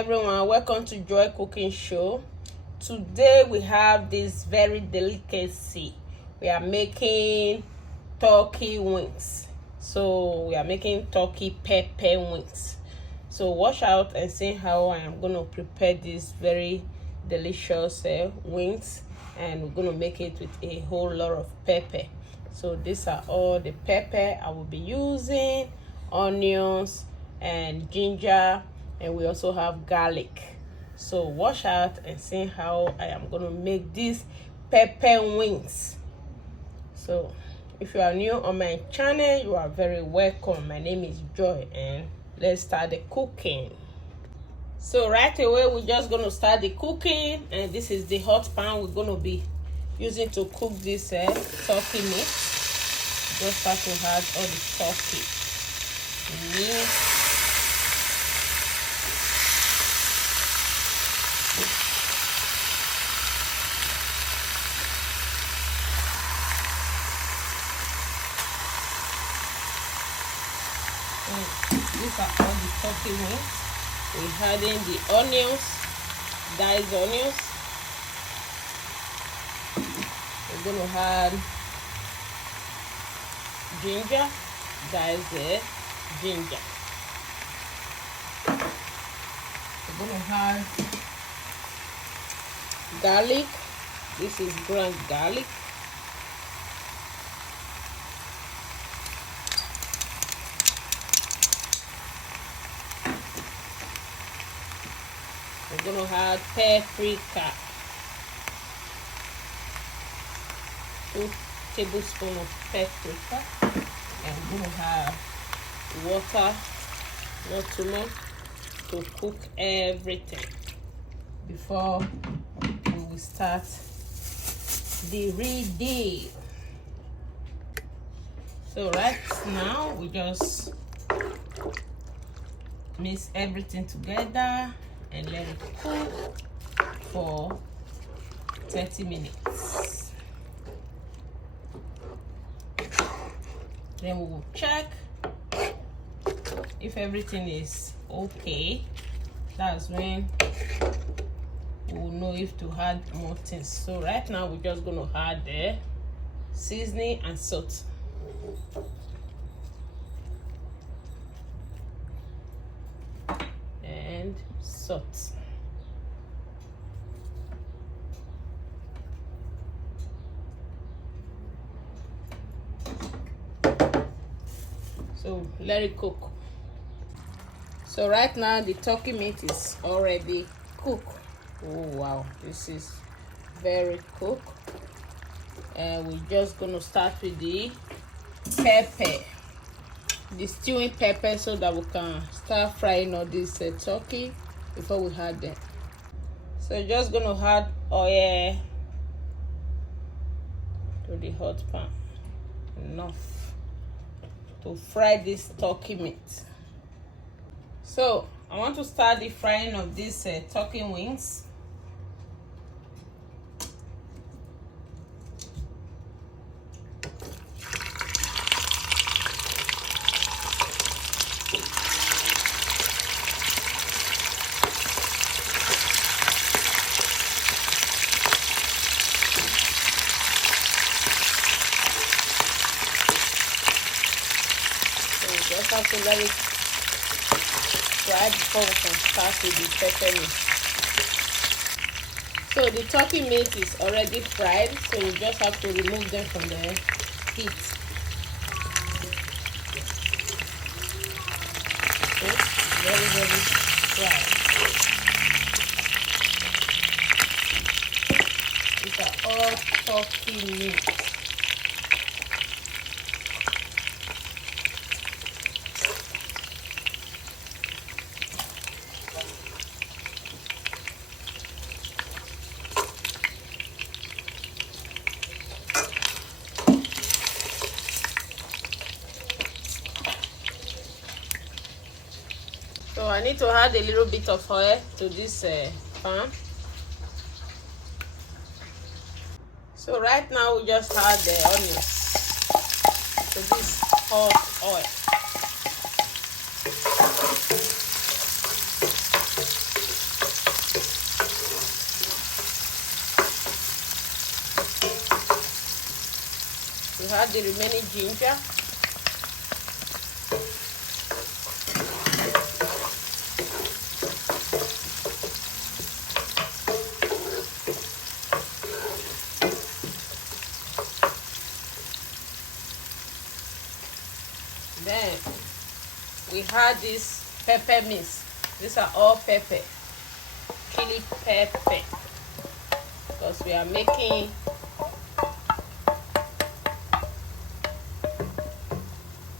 everyone, welcome to Joy Cooking Show. Today we have this very delicacy. We are making turkey wings. So we are making turkey pepper wings. So watch out and see how I am going to prepare these very delicious wings, and we're going to make it with a whole lot of pepper. So these are all the pepper I will be using, onions and ginger, and we also have garlic. So watch out and see how I am going to make these pepper wings. So if you are new on my channel, you are very welcome. My name is Joy, and let's start the cooking. So right away we're just going to start the cooking, and this is the hot pan we're going to be using to cook this turkey meat. Just start to add all the turkey meat. These are all the turkey wings. We're adding the onions, diced onions. We're going to add ginger, diced ginger. We're going to add garlic. This is ground garlic. We're going to add paprika, 2 tablespoons of paprika, and we're going to add water, not too much, to cook everything before we will start the real deal. So right now we just mix everything together and let it cook for 30 minutes. Then we will check if everything is okay. That's when we will know if to add more things. So right now we're just going to add the seasoning and salt. And salt. So let it cook. So right now the turkey meat is already cooked. Oh wow, this is very cooked. And we're just gonna start with the pepper, the stewing pepper, so that we can start frying all this turkey before we add them. So just gonna add oil to the hot pan, enough to fry this turkey meat. So I want to start the frying of these turkey wings. Just have to let it fry before we can start with the pepper meat. So the turkey meat is already fried, so you just have to remove them from the heat. Okay, very fried. These are all turkey meat. So I need to add a little bit of oil to this pan. So right now we just add the onions to this hot oil. add the remaining ginger. Then we add this pepper mix. These are all pepper, chili pepper, because we are making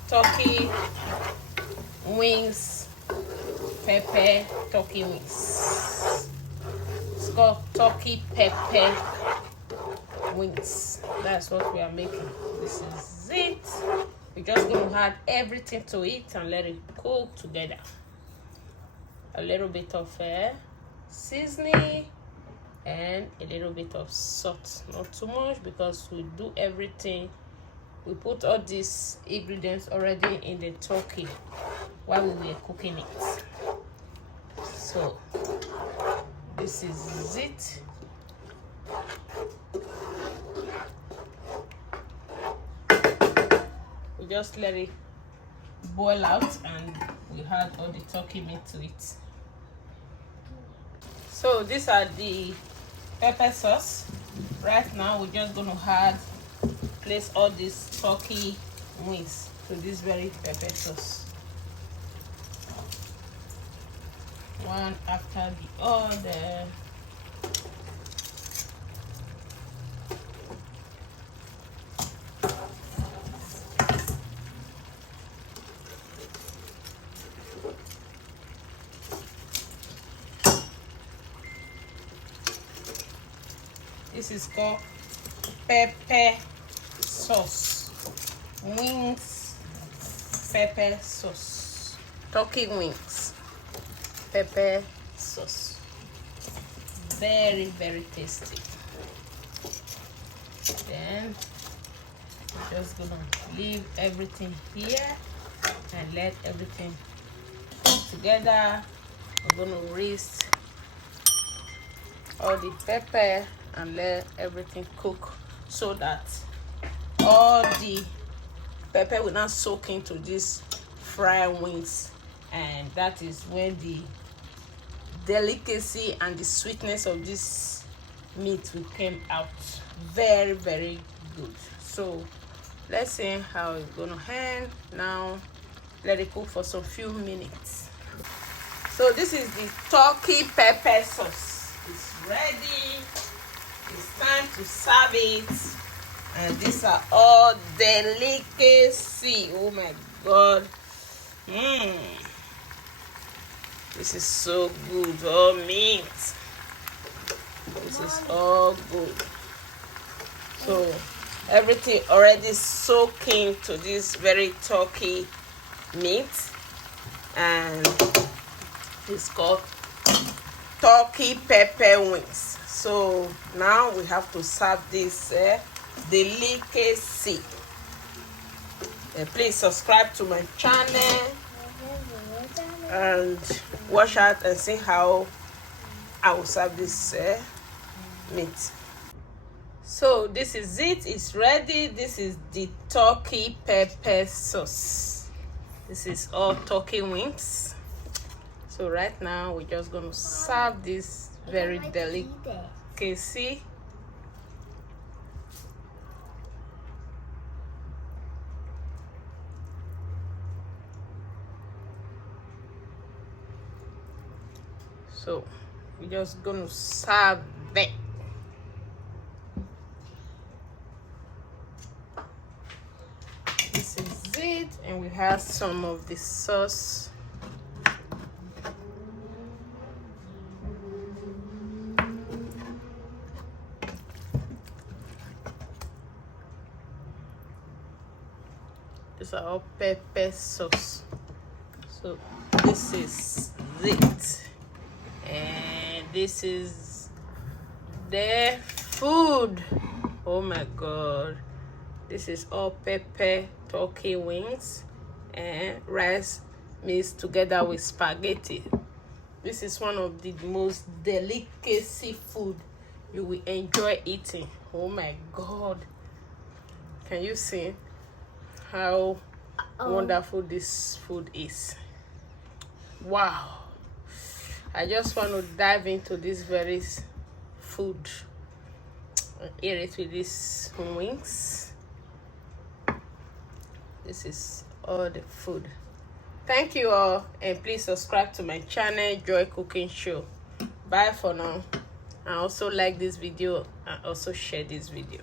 turkey wings, pepper turkey wings. It's called turkey pepper wings. That's what we are making. This is it. We're just going to add everything to it and let it cook together. A little bit of seasoning and a little bit of salt. Not too much, because we do everything. We put all these ingredients already in the turkey while we were cooking it. So this is it. We just let it boil out and we add all the turkey meat to it. So these are the pepper sauce. Right now we're just going to place all these turkey wings to this very pepper sauce, one after the other. This is called pepper sauce, wings pepper sauce, turkey wings pepper sauce. Very, very tasty. Then we're just gonna leave everything here and let everything cook together. We're gonna rinse all the pepper and let everything cook so that all the pepper will not soak into these fried wings, and that is when the delicacy and the sweetness of this meat will come out. Very, very good. So let's see how it's gonna end. Now let it cook for some few minutes. So this is the turkey pepper sauce. It's ready. It's time to serve it. And these are all delicacy. Oh my God. This is so good. Oh, meat. This is all good. So everything already soaking to this very turkey meat, and it's called turkey pepper wings. So now we have to serve this delicacy. Please subscribe to my channel and watch out and see how I will serve this meat. So this is it. It's ready. This is the turkey pepper sauce. This is all turkey wings. So right now we're just going to serve this very delicacy. So we're just going to serve it. This is it, and we have some of the sauce. These are all pepper sauce. So this is it, and this is the food. Oh my God, this is all pepper turkey wings and rice mixed together with spaghetti. This is one of the most delicacy food you will enjoy eating. Oh my God, Can you see how wonderful this food is? Wow. I just want to dive into this very food and eat it with these wings. This is all the food. Thank you all, and please subscribe to my channel, Joy Cooking Show. Bye for now. And also like this video and also share this video.